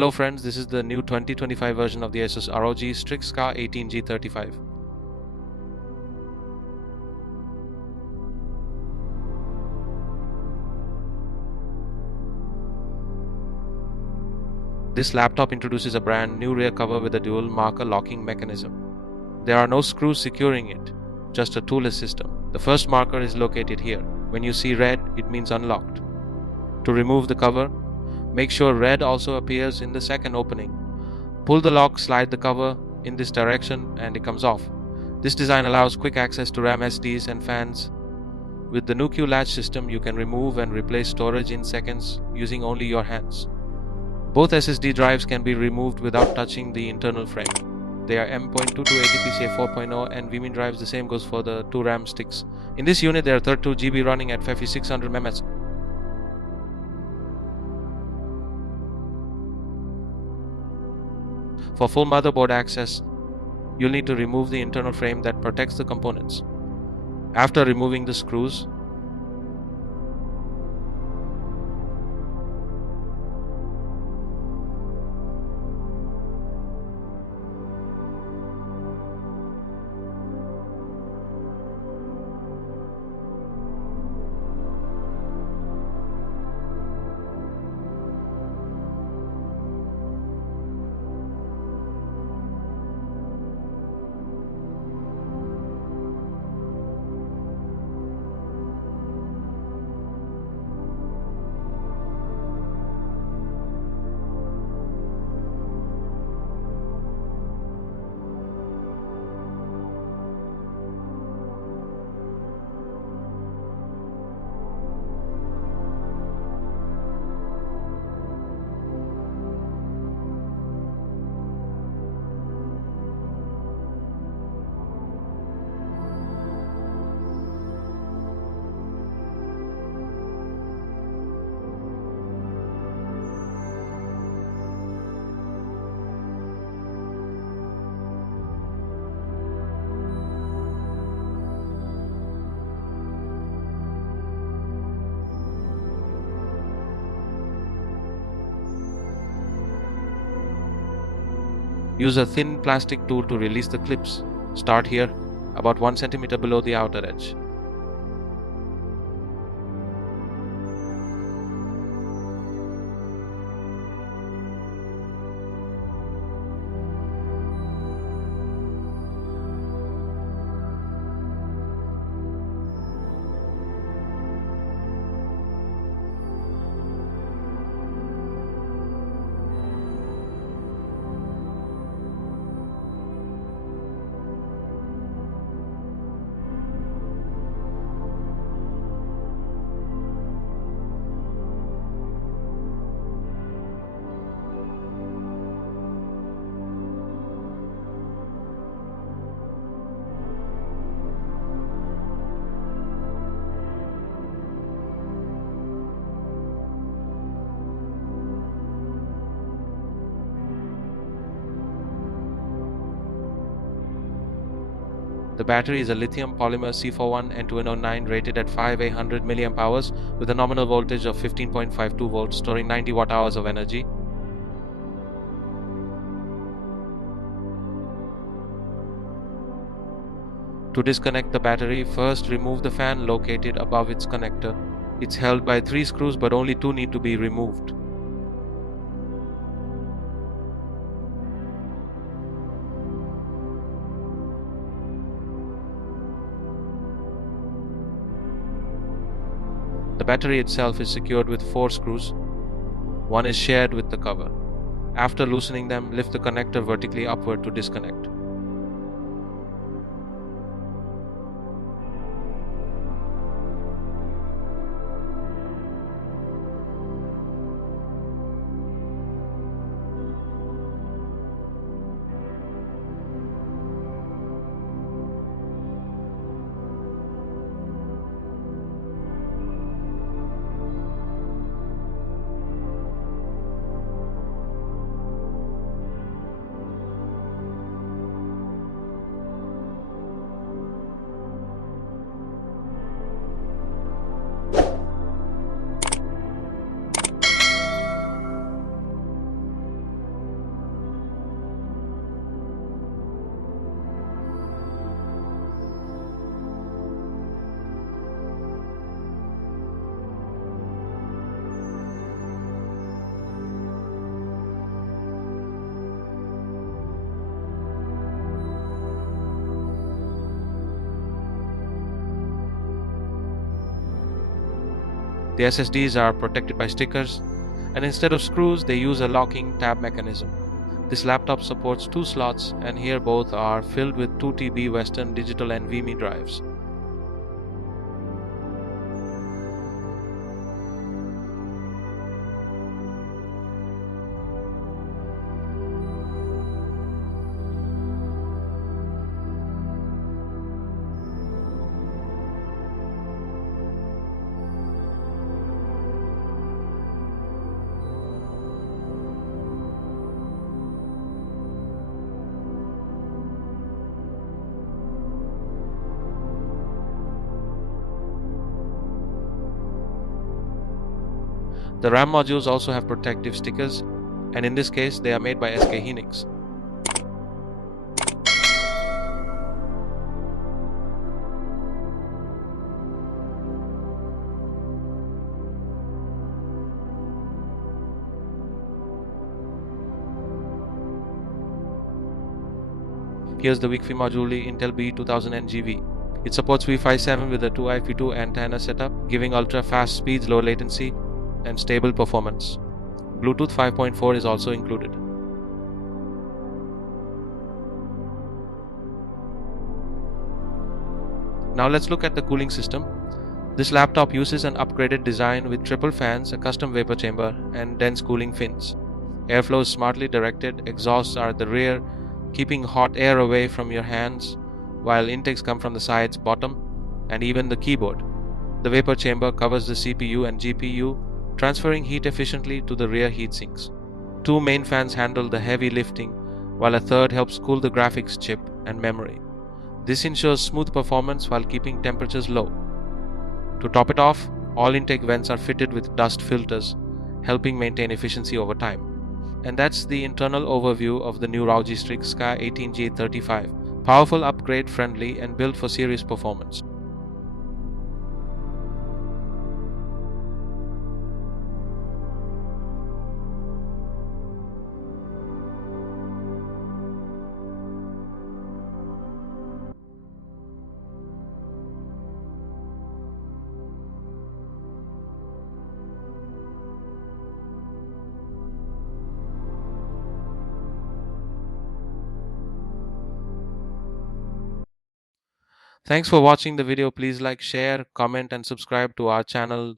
Hello friends, this is the new 2025 version of the ASUS ROG Strix SCAR 18G35. This laptop introduces a brand new rear cover with a dual marker locking mechanism. There are no screws securing it, just a toolless system. The first marker is located here. When you see red, it means unlocked. To remove the cover, make sure red also appears in the second opening. Pull the lock, slide the cover in this direction and it comes off. This design allows quick access to RAM SSDs and fans. With the new Q-latch system, you can remove and replace storage in seconds using only your hands. Both SSD drives can be removed without touching the internal frame. They are M.2 ATPCA 4.0 NVMe drives. The same goes for the two RAM sticks. In this unit, there are 32 GB running at 5600 mAh. For full motherboard access, you'll need to remove the internal frame that protects the components. After removing the screws, use a thin plastic tool to release the clips. Start here, about 1 cm below the outer edge. The battery is a lithium polymer C41 N2N09 rated at 5,800 mAh with a nominal voltage of 15.52 volts, storing 90 watt-hours of energy. To disconnect the battery, first remove the fan located above its connector. It's held by 3 screws, but only 2 need to be removed. The battery itself is secured with 4 screws. One is shared with the cover. After loosening them, lift the connector vertically upward to disconnect. The SSDs are protected by stickers, and instead of screws, they use a locking tab mechanism. This laptop supports 2 slots, and here both are filled with 2 TB Western digital NVMe drives. The RAM modules also have protective stickers, and in this case they are made by SK Hynix. Here's the Wi-Fi module Intel B2000NGV. It supports Wi-Fi 7 with a 2IP2 antenna setup, giving ultra-fast speeds, low latency, and stable performance. Bluetooth 5.4 is also included. Now let's look at the cooling system. This laptop uses an upgraded design with triple fans, a custom vapor chamber, and dense cooling fins. Airflow is smartly directed, exhausts are at the rear, keeping hot air away from your hands, while intakes come from the sides, bottom, and even the keyboard. The vapor chamber covers the CPU and GPU, transferring heat efficiently to the rear heatsinks. 2 main fans handle the heavy lifting, while a third helps cool the graphics chip and memory. This ensures smooth performance while keeping temperatures low. To top it off, all intake vents are fitted with dust filters, helping maintain efficiency over time. And that's the internal overview of the new ROG Strix SCAR 18 G835. Powerful, upgrade friendly, and built for serious performance. Thanks for watching the video. Please like, share, comment, and subscribe to our channel.